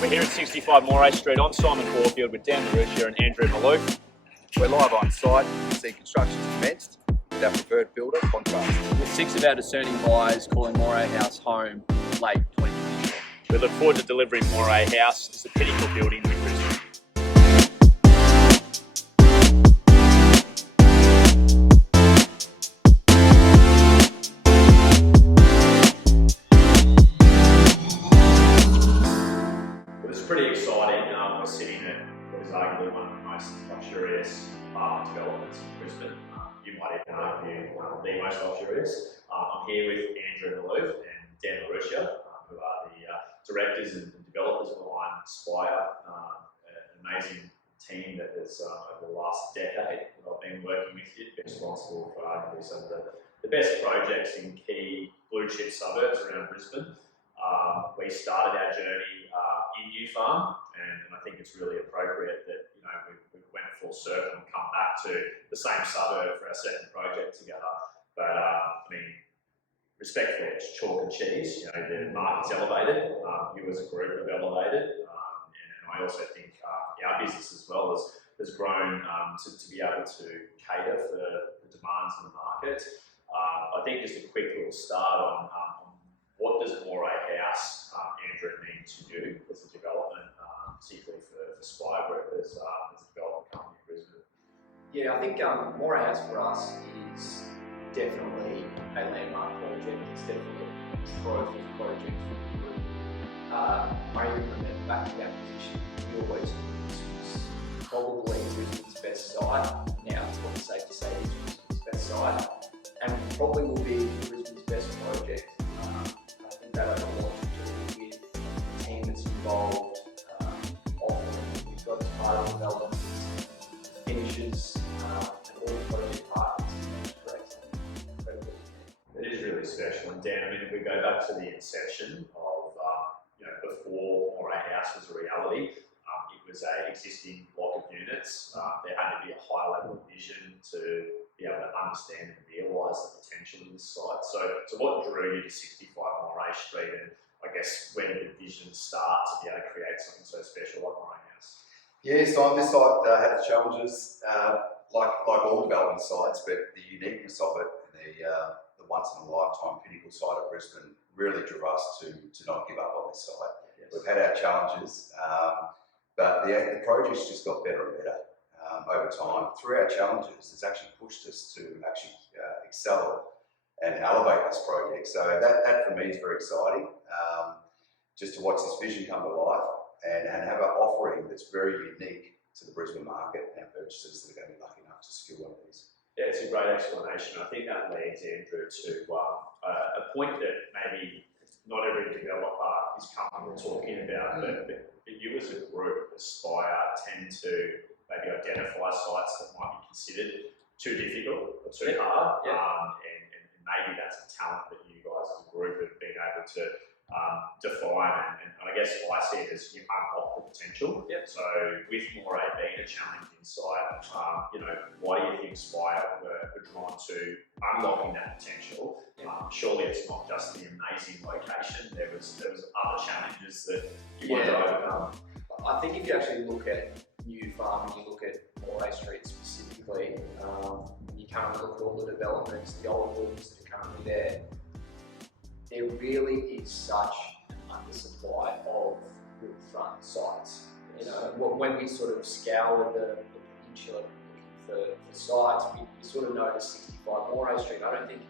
We're here at 65 Moray Street on Simon Caulfield with Dan Laruccia and Andrew Malouf. We're live on site. See construction's commenced with our preferred builder, Contrast. With 6 of our discerning buyers calling Moray House home late 2024. We look forward to delivering Moray House as the pinnacle building in Brisbane. Pretty exciting. We're sitting at what is arguably one of the most luxurious apartment developments in Brisbane. You might even argue one of the most luxurious. I'm here with Andrew Malouf and Dan Laruccia, who are the directors and developers behind Spyre, an amazing team that has, over the last decade, that I've been working with you, been responsible for arguably some of the best projects in key blue chip suburbs around Brisbane. We started our journey in New Farm, and I think it's really appropriate that we went full circle and come back to the same suburb for our second project together. But I mean, respectfully, it's chalk and cheese. The market's elevated. You as a group have elevated, and I also think our business as well has grown to be able to cater for the demands in the market. I think just a quick little start on what does Moray House, Andrew, mean to you as a development, particularly for Spyre Group as a development company in Brisbane? Yeah, I think Moray House for us is definitely a landmark project. It's definitely a trophy project for the group. I even remember back to the acquisition, we always thought this was probably Brisbane's best site. Now it's probably safe to say it's Brisbane's best site, and probably will be Brisbane's best project. That has a lot to do with the team that's involved. Often we've got as part of development finishes and all the project partners. It's incredible. It is really special. And Dan, I mean, if we go back to the inception of before Moray House was a reality, it was an existing block of units. There had to be a high level of vision to be able to understand and realise the potential of this site. So what drew you to 65 Moray Street, and I guess when did the vision start to be able to create something so special like Moray House? Yeah, so this site had its challenges, like all development sites, but the uniqueness of it and the once in a lifetime pinnacle site of Brisbane really drew us to not give up on this site. Yes. We've had our challenges, but the project's just got better and better. Over time, through our challenges, it's actually pushed us to actually excel and elevate this project. So that for me is very exciting, just to watch this vision come to life and have an offering that's very unique to the Brisbane market and our purchasers that are going to be lucky enough to secure one of these. Yeah, it's a great explanation. I think that leads, Andrew, to a point that maybe not every developer is comfortable talking about, but you as a group, Spyre, tend to maybe identify sites that might be considered too difficult or too hard, and maybe that's a talent that you guys as a group have been able to define, and I guess I see it as you unlock the potential. Yep. So with Moray being a challenging site, why do you think Spyre were drawn to unlocking that potential? Surely it's not just the amazing location. There was other challenges that you wanted to overcome. I think if you actually look at New Farm and you look at Moray Street specifically, you currently look at all the developments, the old buildings that are currently there, there really is such an undersupply of riverfront sites. When we sort of scoured the peninsula looking for sites, we sort of noticed 65 Moray Street. I don't think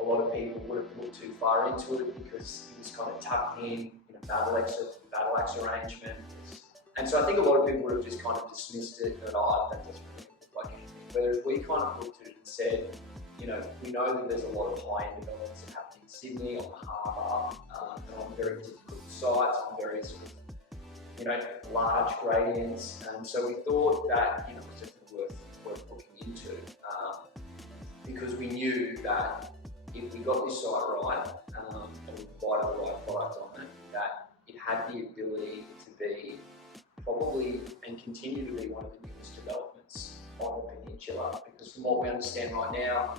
a lot of people would have looked too far into it because it was kind of tucked in a battle axe arrangement. And so I think a lot of people would have just kind of dismissed it and thought, that doesn't really look like anything. Whereas we kind of looked at it and said, we know that there's a lot of high-end developments that happen in Sydney, on the harbour, and on very difficult sites, on very sort of, large gradients. And so we thought that, it was definitely worth looking into, because we knew that if we got this site right, and we provided the right product on it, that it had the ability to be probably and continue to be one of the newest developments on the peninsula, because from what we understand right now,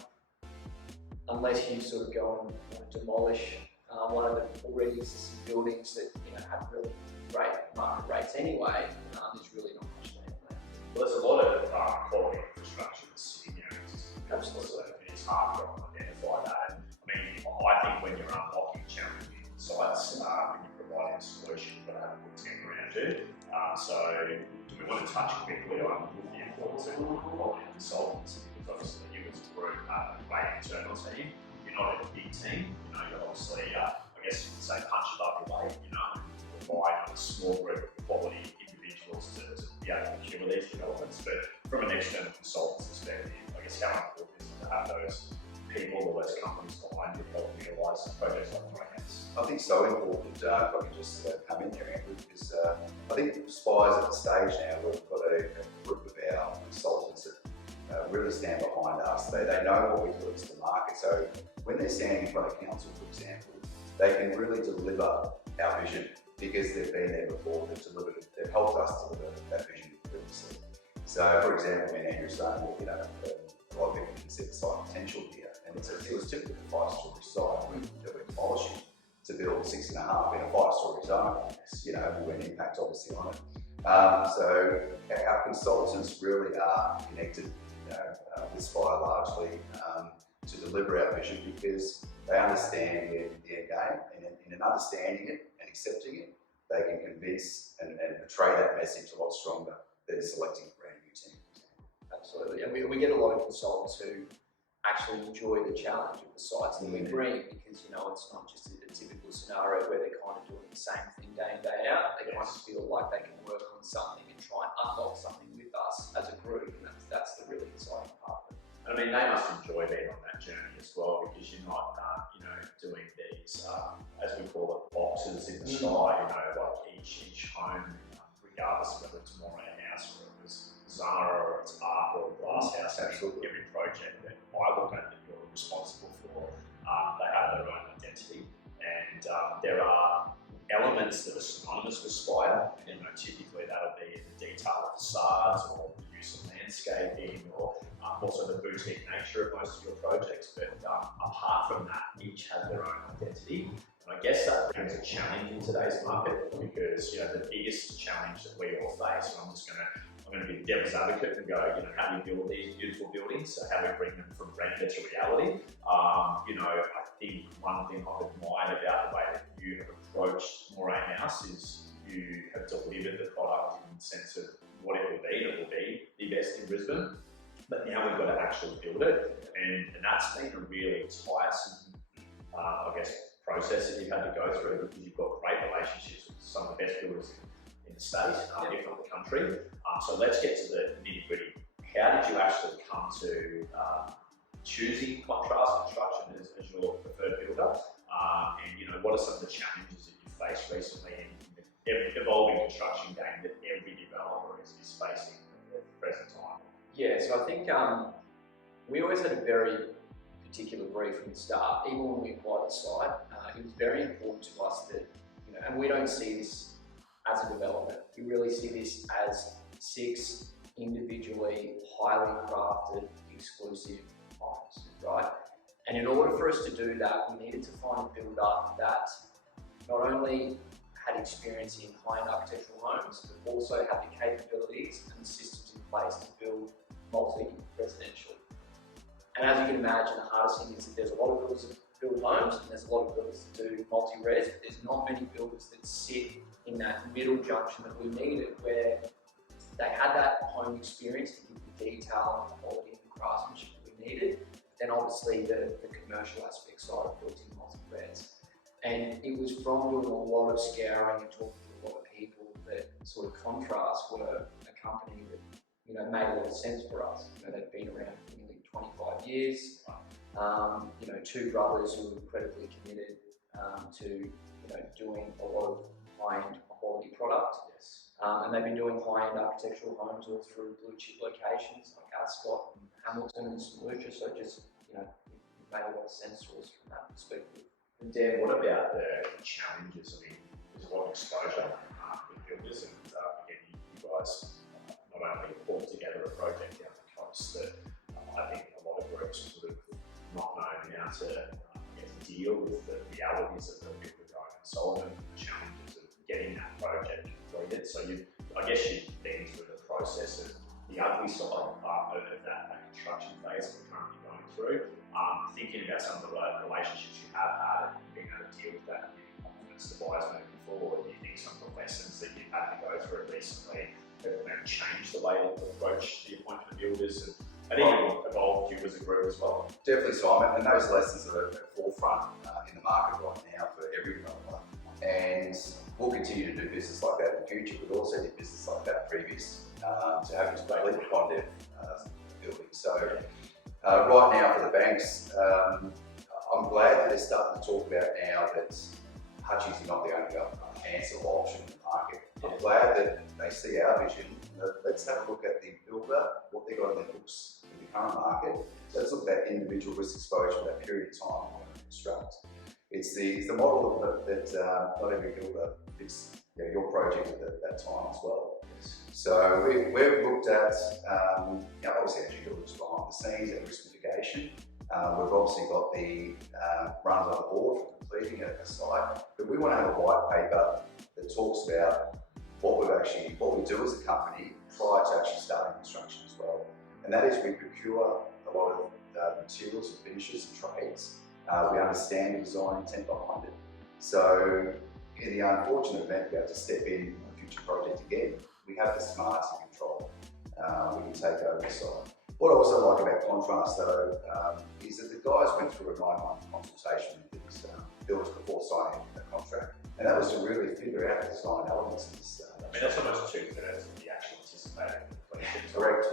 unless you sort of go and demolish one of the already existing buildings that have really great market based anyway, there's really not much land there. Well, there's a lot of quality infrastructure that's sitting there. Absolutely. So it's hard to identify that. I mean, I think when you're unlocking challenging sites, when you're providing a solution, you've got to have a good team around you. So do we want to touch quickly on the importance of quality consultants? Because obviously you as a group have a great internal team. You're not a big team. You know, you're obviously, I guess you could say punch above your weight. You know, relying on a small group of quality individuals to be able to cure these developments. But from an external consultant's perspective, I guess how important is it to have those people or those companies behind you helping realise projects like Moray? I think so important, if I can just come in there, Andrew, because I think Spyre's at the stage now where we've got a group of our consultants that really stand behind us. They know what we deliver to the market, so when they're standing in front of council, for example, they can really deliver our vision because they've been there before, they've helped us deliver that vision previously. So, for example, when Andrew's saying, well, you know, a lot of people can see the site potential here, and it was typically a 5-story site that we're demolishing to build 6.5 in a 5-story zone, you know, with an impact obviously on it. So our consultants really are connected, you know, with Spyre largely to deliver our vision because they understand the end game, and in understanding it and accepting it, they can convince and portray that message a lot stronger than selecting a brand new team. Absolutely, and we get a lot of consultants who actually enjoy the challenge of the sites that we bring because, you know, it's not just a typical scenario where they're kind of doing the same thing day in, day out. They kind of feel like they can work on something and try and unlock something with us as a group, and that's the really exciting part of it. And I mean, they must enjoy being on that journey as well because you're not, you know, doing these, as we call it, boxes in the sky, you know, like each home, regardless of whether it's Moray House or it was Zara or it's Arc or Glass House. Absolutely. Every project that I look at that you're responsible for, they have their own identity, and there are elements that are synonymous with Spyre. You know, typically that'll be in the detail of facades or the use of landscaping or also the boutique nature of most of your projects. But apart from that, each have their own identity. And I guess that brings a challenge in today's market because, you know, the biggest challenge that we all face, and I'm going to be devil's advocate and go, you know, how do you build these beautiful buildings? So how do we bring them from render to reality? You know, I think one thing I've admired about the way that you have approached Moray House is you have delivered the product in the sense of what it will be, and it will be the best in Brisbane. But now we've got to actually build it, and that's been a really tiresome, I guess, process that you've had to go through because you've got great relationships with some of the best builders in the state, if not the country. So let's get to the nitty-gritty. How did you actually come to choosing Contrast Construction as your preferred builder? And, you know, what are some of the challenges that you've faced recently in the evolving construction game that every developer is facing at the present time? Yeah, so I think we always had a very particular brief from the start. Even when we acquired the site, it was very important to us that, you know, and we don't see this as a development. We really see this as 6 individually highly crafted, exclusive homes, right? And in order for us to do that, we needed to find a builder that not only had experience in high-end architectural homes, but also had the capabilities and the systems in place to build multi-residential. And as you can imagine, the hardest thing is that there's a lot of builders that build homes and there's a lot of builders that do multi-res, but there's not many builders that sit in that middle junction that we needed, where they had that home experience to give the detail and the quality and the craftsmanship that we needed, but then obviously the commercial aspect side of built-in multi-res. And it was from doing a lot of scouring and talking to a lot of people that sort of Contrast were a company that, you know, made a lot of sense for us. You know, they'd been around for nearly 25 years. You know, 2 brothers who were incredibly committed to, you know, doing a lot of high-end quality product. Yes. And they've been doing high-end architectural homes all through blue chip locations like Ascot and Hamilton and Laruccia. So just, you know, it made a lot of sense to us from that perspective. And Dan, what about the challenges? I mean, there's a lot of exposure with builders, and again, you guys not only pulled together a project down the coast that I think a lot of groups would have not known how to deal with the realities of the builder going and solving the challenges of getting that project completed. So you've I guess you've been through the process of the ugly side of that construction phase that we're currently going through. Thinking about some of the relationships you have had and being able to deal with that and giving confidence to buyers moving forward, do you think some of the lessons that you've had to go through recently have maybe changed the way that you approach the appointment of builders? And I think it evolved you as a group as well. Definitely, Simon, and those lessons are at the forefront in the market right now for every developer. And we'll continue to do business like that in the future. We've also did business like that previous to having to complete the Condev building. So right now for the banks, I'm glad that they're starting to talk about now that Hutchies are not the only answer or option in the market. I'm glad that they see our vision. Let's have a look at the builder, what they've got in their books in the current market. Let's look at that individual risk exposure for that period of time when we construct. It's the model that not every builder fits your project at that time as well. So we've looked at obviously our due diligence behind the scenes and risk mitigation. We've obviously got the runs on the board for completing a site, but we want to have a white paper that talks about what we do as a company prior to actually starting construction as well. And that is we procure a lot of materials and finishes and trades. We understand the design intent behind it. So in the unfortunate event we have to step in on a future project again, we have the smarts and control. We can take over the site. What I also like about Contrast though is that the guys went through a 9-month consultation with these builders before signing a contract. And that was to really figure out the design elements of this. I mean, that's almost 2/3 of the actual anticipated completion. Correct.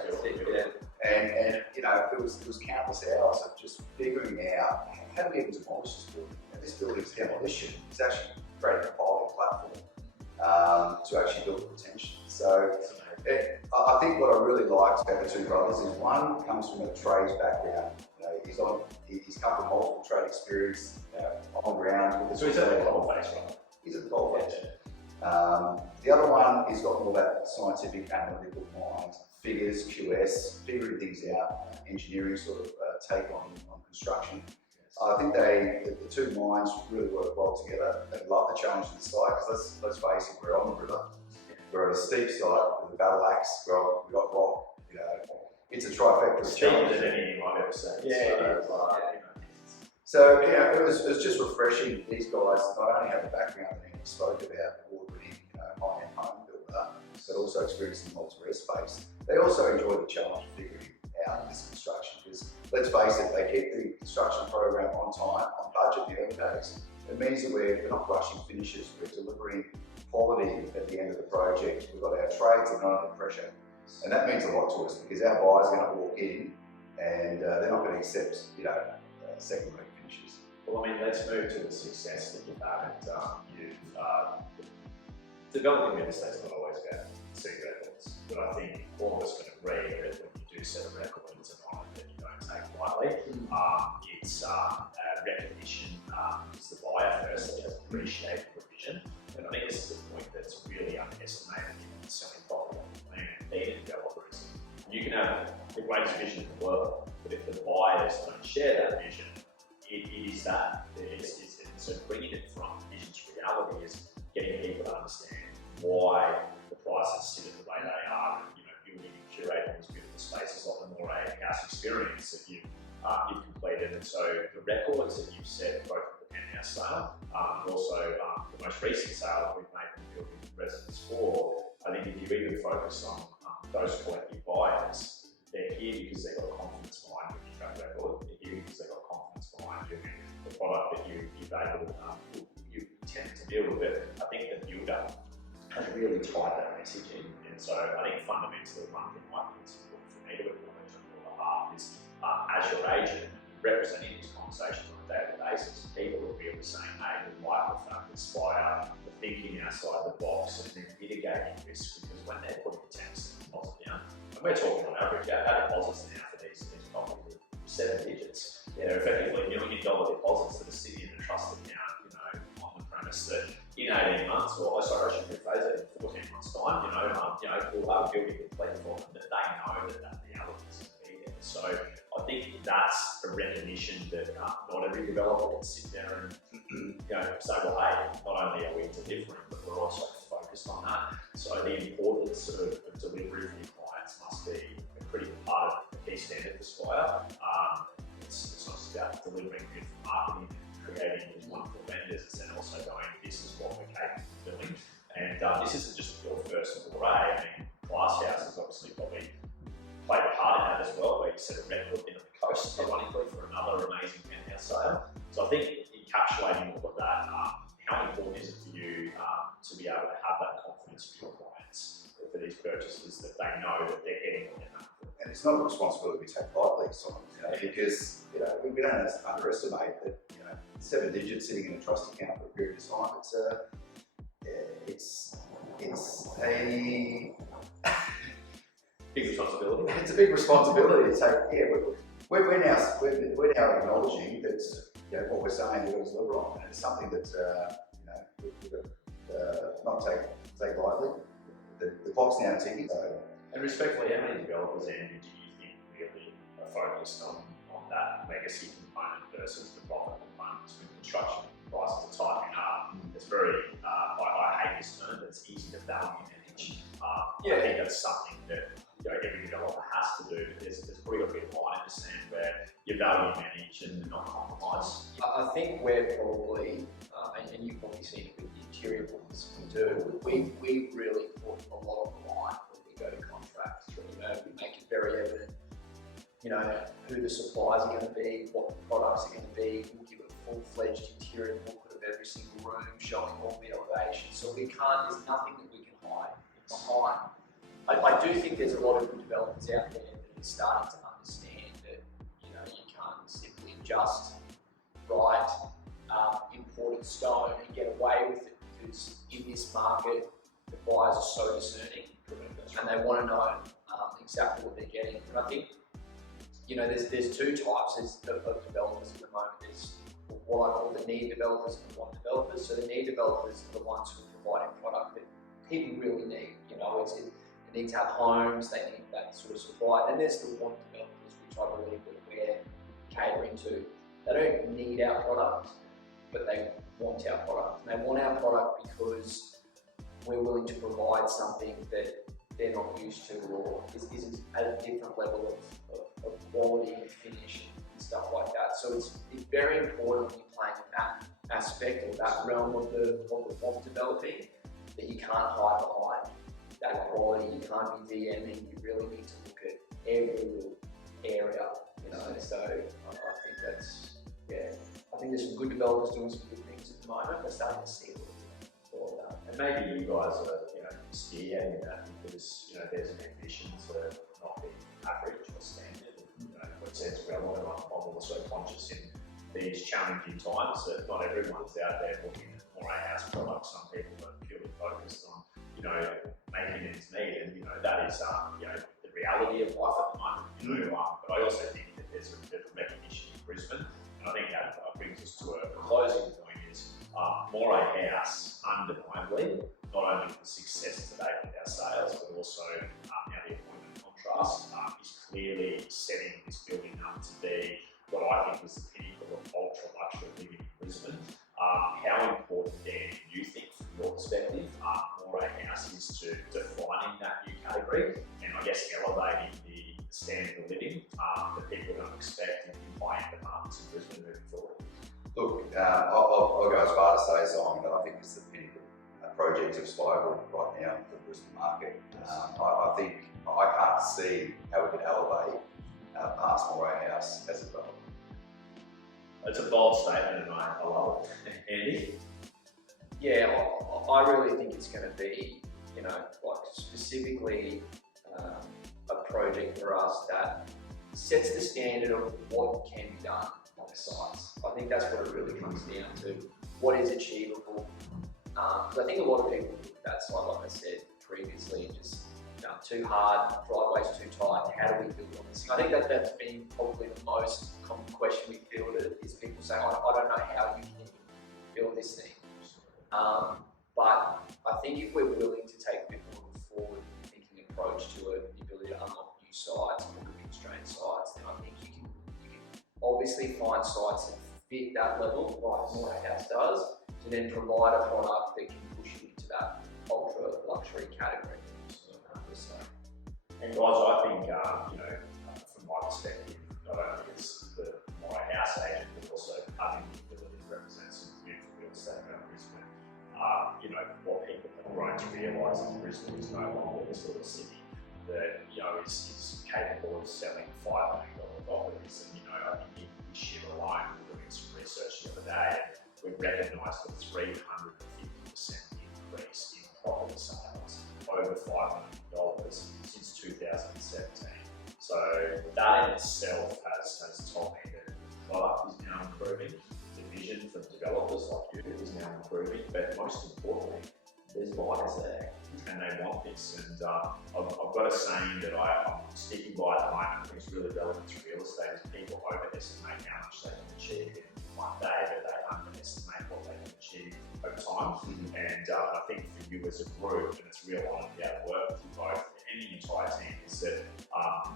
And it was countless hours of just figuring out how do we even demolish this building. And this building's demolition is actually creating a piling platform to actually build the retention. So I think what I really liked about the two brothers is one comes from a trades background. He's come from multiple trade experience on ground. So he's at the coalface, right? He's at the coalface. The other one has got more that scientific analytical mind, figures, QS, figuring things out, engineering sort of take on construction. I think the two minds really work well together. They love the challenge of the site because let's face it, we're on the river. We're at a steep site with a battle axe. We've got rock. It's a trifecta of challenges. Than anything I've ever seen. So it was just refreshing. These guys not only have the background that he spoke about, award-winning high-end home builder, but also experiencing the multi-res space. They also enjoy the challenge of figuring out this construction because let's face it, they keep the construction program on time, on budget in the early days. It means that we're not rushing finishes, we're delivering quality at the end of the project. We've got our trades that are not under pressure. And that means a lot to us because our buyers are going to walk in and they're not going to accept, second-rate finishes. Well, I mean, let's move to the success that you've had. Developing real estate's not always about seeing records, but I think all of us can agree that when you do set a record, it's an honour that you don't take lightly. It's recognition is the buyer first, that has appreciated the vision. And I think this is a point that's really underestimated in selling property and being a developer. You can have the greatest vision in the world, but if the buyers don't share that vision, it is that. So bringing it from vision to reality is getting people to understand why the prices sit in the way they are, and building and curating these beautiful spaces like the Moray house experience that you've completed. And so the records that you've set, both with the penthouse sale and also the most recent sale that we've made in the building Residence 4, I think if you even focus on those collective buyers, they're here because they've got confidence behind your track record. They're here because they've got confidence behind you, the product that you tend to build. But I think the builder has really tied that message in. And so I think fundamentally one thing I think it's important for me to acknowledge on your behalf is as your agent, representing these conversations on a daily basis, people who feel the same age and like the fact that Spyre, the thinking outside the box and then mitigating risk, because when they're putting attempts to deposit down, and we're talking on average, our deposits now for these probably 7 digits. They're effectively $1 million deposits that are sitting in a trust account, on the premise that in 18 months, or I should rephrase it, in 14 months' time, we'll have a building complete for them that they know that reality is going to be there. So I think that's a recognition that not every developer can sit there and say, well, hey, not only are we delivering, but we're also focused on that. So the importance of delivery for your clients must be a critical part of the key standard for Spyre. It's not just about delivering good marketing, creating these wonderful vendors, it's then also going, this is what we're capable of doing. And this isn't just your first foray. I mean, Glasshouse has obviously probably played a part in that as well, where you set a record in the coast, ironically, for another amazing penthouse sale. So I think encapsulating all of that, how important is it for you to be able to have that confidence for your clients, for these purchases, that they know that they're getting what they're paying for? And it's not a responsibility we take lightly, Simon, because we don't underestimate that 7 digits sitting in a trust account for a period of time. It's a Big responsibility. It's a big responsibility to take. Yeah, we're now acknowledging that what we're saying we're going to deliver on, and it's something that we've got not take lightly. The clock's now ticking. So. And respectfully, how many developers, Andy, do you think really are focused on that legacy component versus the profit component? When construction prices are tightening up, it's very, I hate this term, but it's easy to value manage. I think that's something that every developer has to do. There's probably got to be a line in the sand where you value manage and not compromise. I think we're probably, and you've probably seen it with the interior ones we do, we really put a lot of line when we go to contracts. We make it very evident, who the suppliers are going to be, what the products are going to be. We'll give a full-fledged interior booklet of every single room, showing all the elevations. So there's nothing that we can hide behind. I do think there's a lot of good developers out there that are starting to understand that you can't simply just write imported stone and get away with it, because in this market the buyers are so discerning and they want to know exactly what they're getting. And I think there's 2 types of developers at the moment. There's what I call the need developers and the want developers. So the need developers are the ones who are providing product that people really need. They need to have homes, they need that sort of supply. Then there's the want developers, which I believe that we're catering to. They don't need our product, but they want our product. And they want our product because we're willing to provide something that they're not used to, or is at a different level of quality and finish and stuff like that. So it's very important when you're playing in that aspect or that realm of the want developing, that you can't hide behind that quality. You can't be DMing. You really need to look at every little area, So I think that's, I think there's some good developers doing some good things at the moment. We're starting to see a little bit more of that. And maybe you guys are, spearheading that because, there's an ambition to not be average or standard. What says we are also conscious in these challenging times that not everyone's out there looking at Moray House products. Some people are purely focused on, making ends meet, and that is the reality of life at the moment. But I also think that there's a recognition in Brisbane, and I think that brings us to a closing point. Is Moray House undeniably not only the success today with our sales, but also now the appointment contrast is clearly setting this building up to be what I think is the pinnacle of ultra luxury living in Brisbane. How important, Dan, do you think, from your perspective, Moray House is to defining that new category and I guess elevating the standard of living that people don't expect in high-end apartments in Brisbane moving forward? Look, I'll go as far to say, Simon, that I think it's the pinnacle project of Spyre right now for the Brisbane market. I think I can't see how we could elevate past Moray House as a developer. It's a bold statement, and I love it. Andy? Yeah, I really think it's going to be, specifically a project for us that sets the standard of what can be done on the sites. I think that's what it really comes down to. What is achievable? Because I think a lot of people look at that site, like I said previously, and just too hard, driveway's too tight, how do we build on this? I think that's been probably the most common question we fielded, is people saying, I don't know how you can build this thing. But I think if we're willing to take a bit more of a forward-thinking approach to it, the ability to unlock new sites, more constrained sites, then I think you can obviously find sites that fit that level, like Moray House does, to then provide a product that can push you into that ultra luxury category. category. So, And guys, I think, from my perspective, not only is the Moray House agent, but also having the ability to represent some beautiful real estate around Brisbane. What people have grown to realise is Brisbane is no longer this little city that, is capable of selling $5 million properties. And, I think in this year alone, we were doing some research the other day, and we recognised a 350% increase in property sales, over $5 million since 2017. So that in itself has told me that the product is now improving, the vision from developers like you is now improving, but most importantly, there's buyers there and they want this. And I've got a saying that I'm sticking by at the moment, which is really relevant to real estate, is people overestimate how much they can achieve in one day, but they underestimate what they can achieve over time. And I think for you as a group, and it's a real honour to be able to work with you both and the entire team, is that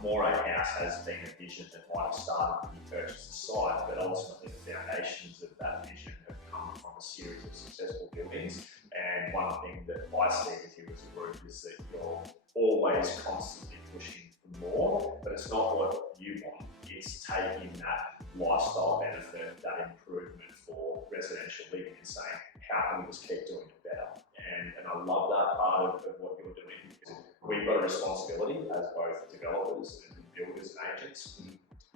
Moray House has been a vision that might have started when you purchased the site, but ultimately the foundations of that vision have come from a series of successful buildings. And one thing that I see with you as a group is that you're always constantly pushing for more, but it's not what you want, it's taking that lifestyle benefit, that improvement for residential living and saying, how can we just keep doing it better? And I love that part of what you're doing, because we've got a responsibility as both developers and builders and agents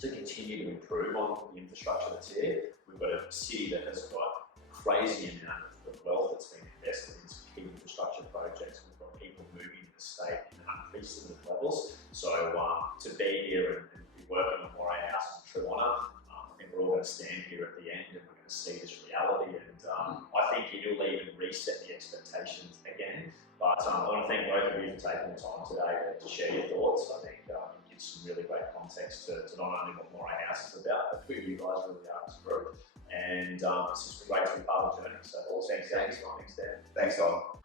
to continue to improve on the infrastructure that's here. We've got a city that has got a crazy amount of wealth that's been invested in some key infrastructure projects. We've got people moving to the state in unprecedented levels. So to be here and be working on Moray House is a true honour. I think we're all going to stand here at the end and we're going to see this reality. And I think it'll even reset the expectations again. But I want to thank both of you for taking the time today to share your thoughts. I think it gives some really great context to not only what Moray House is about, but who you guys really are as a group. And it's just great to be part of the journey. So, all thanks, Dan. Thanks, Dom.